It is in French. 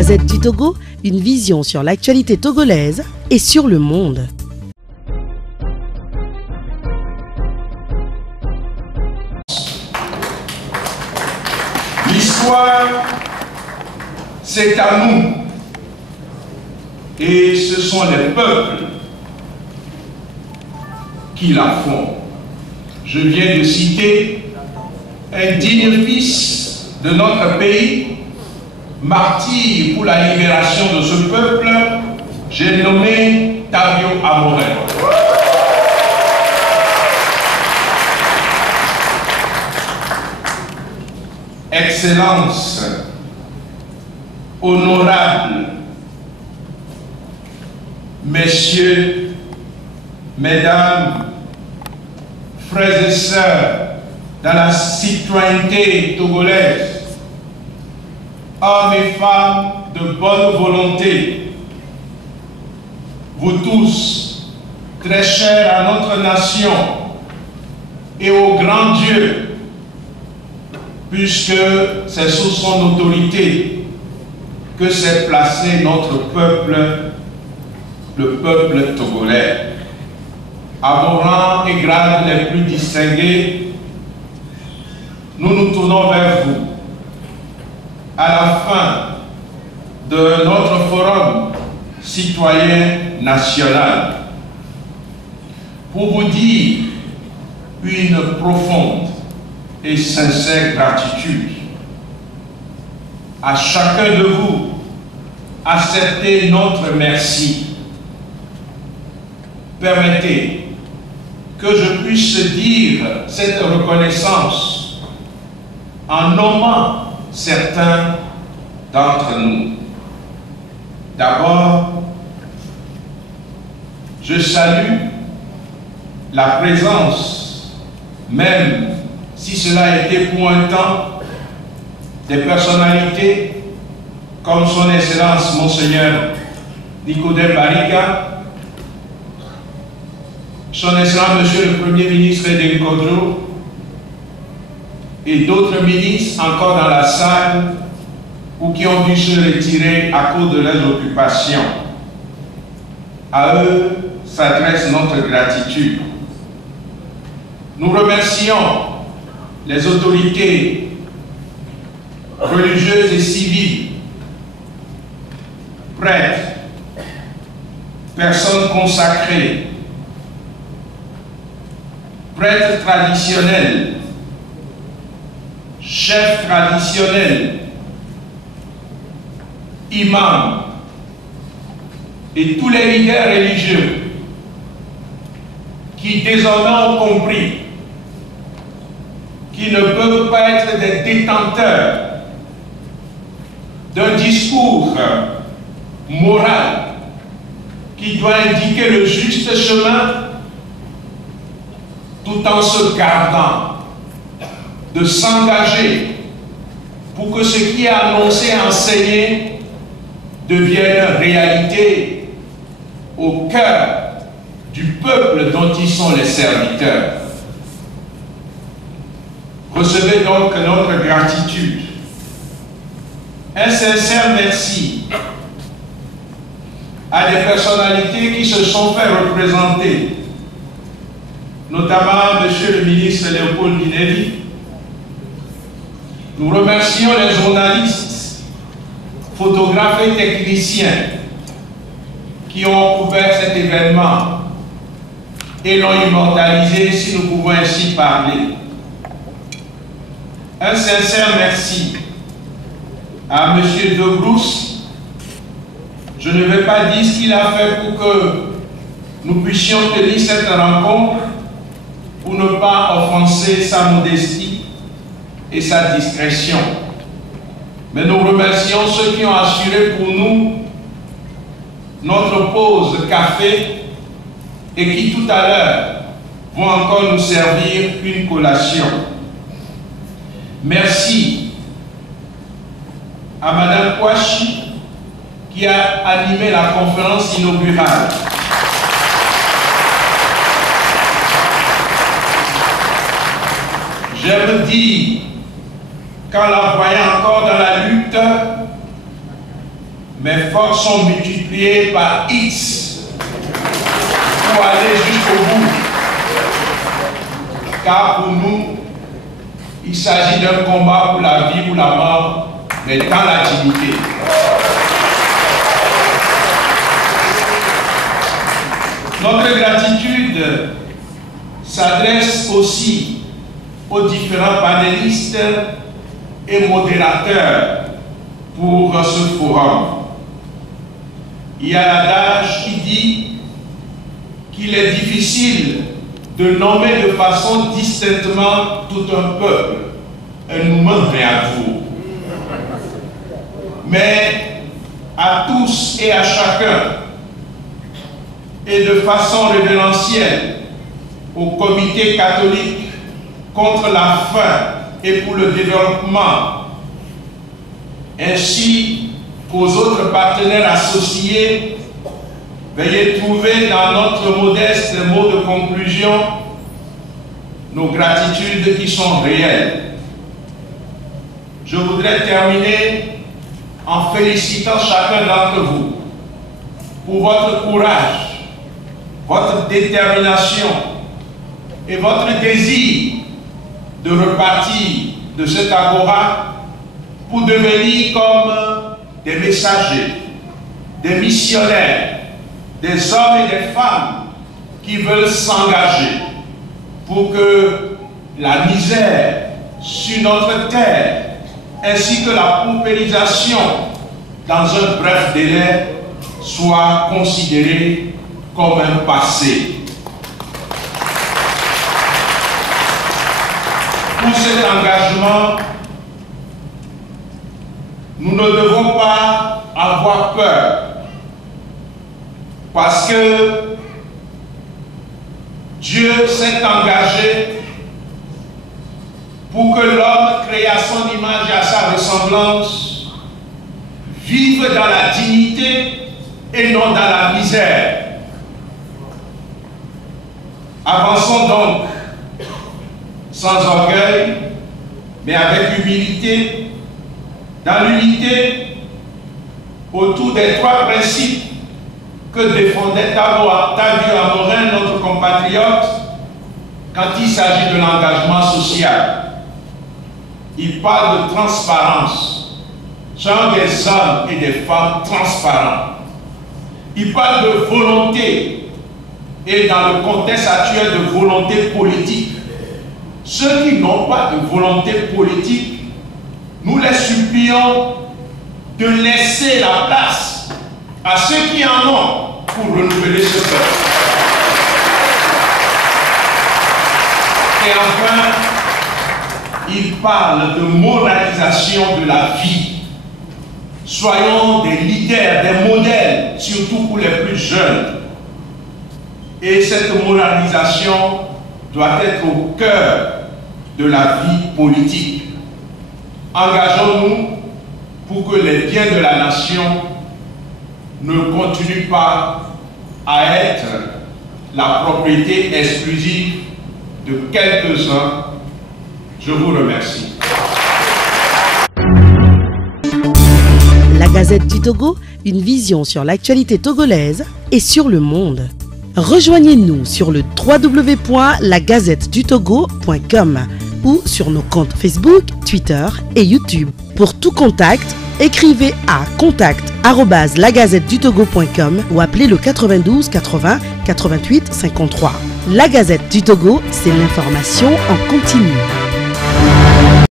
Gazette du Togo, une vision sur l'actualité togolaise et sur le monde. L'histoire, c'est à nous. Et ce sont les peuples qui la font. Je viens de citer un digne fils de notre pays, martyr pour la libération de ce peuple, j'ai nommé Tavio Amorel. Excellence, honorables, messieurs, mesdames, frères et sœurs, dans la citoyenneté togolaise, hommes et femmes de bonne volonté, vous tous, très chers à notre nation et au grand Dieu, puisque c'est sous son autorité que s'est placé notre peuple, le peuple togolais. À vos rangs et grades les plus distingués, nous nous tournons vers vous à la fin de notre forum citoyen national pour vous dire une profonde et sincère gratitude. À chacun de vous, acceptez notre merci. Permettez que je puisse dire cette reconnaissance en nommant certains d'entre nous. D'abord, je salue la présence, même si cela a été pour un temps, des personnalités comme son Excellence Monseigneur Nicodème Barika, son Excellence Monsieur le Premier ministre Edem Kodjo et d'autres ministres encore dans la salle ou qui ont dû se retirer à cause de leurs occupations. À eux s'adresse notre gratitude. Nous remercions les autorités religieuses et civiles, prêtres, personnes consacrées, prêtres traditionnels, chefs traditionnels, imams et tous les leaders religieux qui désormais ont compris qu'ils ne peuvent pas être des détenteurs d'un discours moral qui doit indiquer le juste chemin tout en se gardant de s'engager pour que ce qui est annoncé et enseigné devienne réalité au cœur du peuple dont ils sont les serviteurs. Recevez donc notre gratitude. Un sincère merci à des personnalités qui se sont fait représenter, notamment M. le ministre Léopold Guinelli. Nous remercions les journalistes, photographes et techniciens qui ont couvert cet événement et l'ont immortalisé, si nous pouvons ainsi parler. Un sincère merci à M. De Brousse. Je ne vais pas dire ce qu'il a fait pour que nous puissions tenir cette rencontre, pour ne pas offenser sa modestie et sa discrétion. Mais nous remercions ceux qui ont assuré pour nous notre pause café et qui tout à l'heure vont encore nous servir une collation. Merci à Mme Kouachi qui a animé la conférence inaugurale. J'aime dire, qu'en la voyant encore dans la lutte, mes forces sont multipliées par X pour aller jusqu'au bout. Car pour nous, il s'agit d'un combat pour la vie ou la mort, mais dans la dignité. Notre gratitude s'adresse aussi aux différents panélistes et modérateurs pour ce forum. Il y a l'adage qui dit qu'il est difficile de nommer de façon distinctement tout un peuple, un humain et à tout. Mais à tous et à chacun, et de façon révérentielle, au Comité catholique contre la faim et pour le développement, ainsi qu'aux autres partenaires associés, veuillez trouver dans notre modeste mot de conclusion nos gratitudes qui sont réelles. Je voudrais terminer en félicitant chacun d'entre vous pour votre courage, votre détermination et votre désir de repartir de cet agora pour devenir comme des messagers, des missionnaires, des hommes et des femmes qui veulent s'engager pour que la misère sur notre terre ainsi que la paupérisation dans un bref délai soit considérée comme un passé. Pour cet engagement, nous ne devons pas avoir peur, parce que Dieu s'est engagé pour que l'homme créé à son image et à sa ressemblance vive dans la dignité et non dans la misère. Avançons donc sans orgueil, mais avec humilité, dans l'unité, autour des trois principes que défendait Tavio Amorin, notre compatriote, quand il s'agit de l'engagement social. Il parle de transparence. Ce sont des hommes et des femmes transparents. Il parle de volonté, et dans le contexte actuel de volonté politique. Ceux qui n'ont pas de volonté politique, nous les supplions de laisser la place à ceux qui en ont pour renouveler ce peuple. Et enfin, il parle de moralisation de la vie. Soyons des leaders, des modèles, surtout pour les plus jeunes. Et cette moralisation doit être au cœur de la vie politique. Engageons-nous pour que les biens de la nation ne continuent pas à être la propriété exclusive de quelques-uns. Je vous remercie. La Gazette du Togo, une vision sur l'actualité togolaise et sur le monde. Rejoignez-nous sur le www.lagazettedutogo.com ou sur nos comptes Facebook, Twitter et YouTube. Pour tout contact, écrivez à contact@lagazettedutogo.com ou appelez le 92 80 88 53. La Gazette du Togo, c'est l'information en continu.